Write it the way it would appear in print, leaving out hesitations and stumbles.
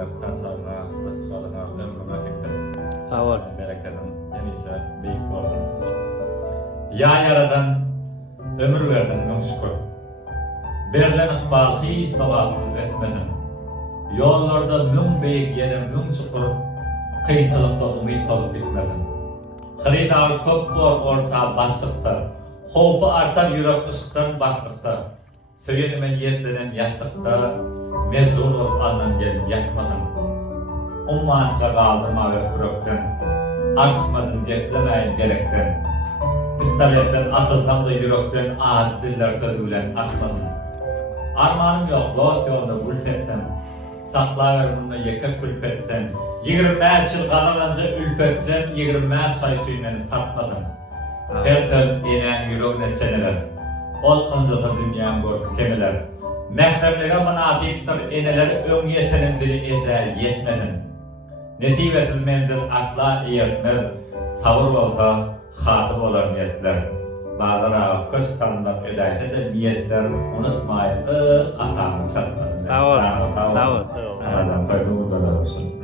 berler, saçlarına, rızkalına, ömrüne fiktir. Sağ ol. Bereketin demişe büyük olsun. Ya yaradan ömür verdin min şükür. Berlen ıkbal hiç sabahsız etmedin. Yollarda min büyük yere min çukur, kıyınçılıkta umut olup bitmedin. Hıridar köp bor orta basıkta, hopu artar yürek ışıktan basıkta. Söylenime niyetlenen yastıkta, mezun olup alınan gelip yakmadın. Ummansa kaldım ve kürökten, arkmazın geplemeyin gerekten. İstaretten atılsam da yürekten ağız diller sözülen atmadım. Armanım yok, dost yolda gülsetsem, saklayarımda yeka külpetten, 25 yıl kanalanca ülpetten, 25 say suyla satmadım. Her söz inen yüreğine çeneler, ol ıncıda dünyam korku kemeler. Mehtemlere manaziptir eneler, ön yetenim dili ecel yetmedin. Netivesiz menzil asla iyetmez, savur olsa hasip olur niyetler. Bazıları kış tanımak edayse de niyetler unutmayın, atamı çatmadın. Sağ ol. Sağ ol. Sağ ol. Ramazan toydu burada da olsun.